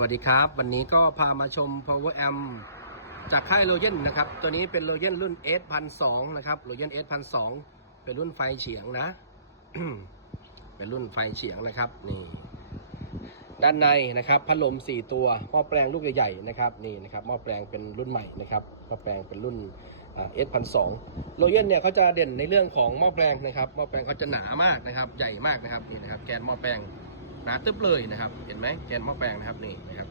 วัสดีครับ วันนี้ก็พามาชม Power Amp จากค่ายโ o เ e n นะครับ ตัวนี้เป็นโ o เ e n รุ่น S 1 2 0 0นะครับโ o เ e n S 1 2 0 0เป็นรุ่นไฟเฉียงนะ เป็นรุ่นไฟเฉียงนะครับ นี่ ด้านในนะครับ พัดลม 4 ตัว หม้อแปลงลูกใหญ่ๆนะครับ นี่นะครับ หม้อแปลงเป็นรุ่นใหม่นะครับ หม้อแปลงเป็นรุ่นเอสพันสองโรเยนเนี่ยเขาจะเด่นในเรื่องของหม้อแปลงนะครับ หม้อแปลงเขาจะหนามากนะครับ ใหญ่มากนะครับ นี่นะครับ แกนหม้อแปลง หนาตึ๊บเลยนะครับ เห็นไหมแกนหม้อแปลงนะครับนี่นะครับ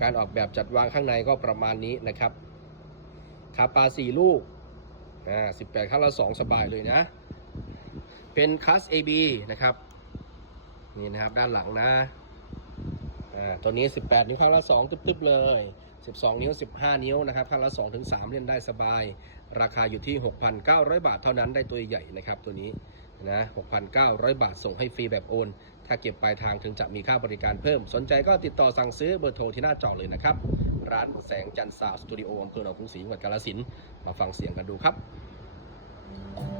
การออกแบบจัดวางข้างในก็ประมาณนี้นะครับคาปาสี่ลูกอ่าสิบแปดข้างละสองสบายเลยนะ เป็นคัส AB นะครับนี่นะครับด้านหลังนะอ่าตัวนี้ 18 นิ้วข้างละ2ตึ๊บๆเลย 12 นิ้ว 15 นิ้วนะครับข้างละ2ถึง3เล่นได้สบาย ราคาอยู่ที่ 6,900 บาทเท่านั้นได้ตัวใหญ่นะครับตัวนี้ นะ6,900 บาทส่งให้ฟรีแบบโอน ถ้าเก็บปลายทางถึงจะมีค่าบริการเพิ่ม สนใจก็ติดต่อสั่งซื้อเบอร์โทรที่หน้าจอเลยนะครับ ร้านแสงจันทร์สาวสตูดิโออำเภอหนองกรุงศรีจังหวัดกาฬสินธุ์มาฟังเสียงกันดูครับ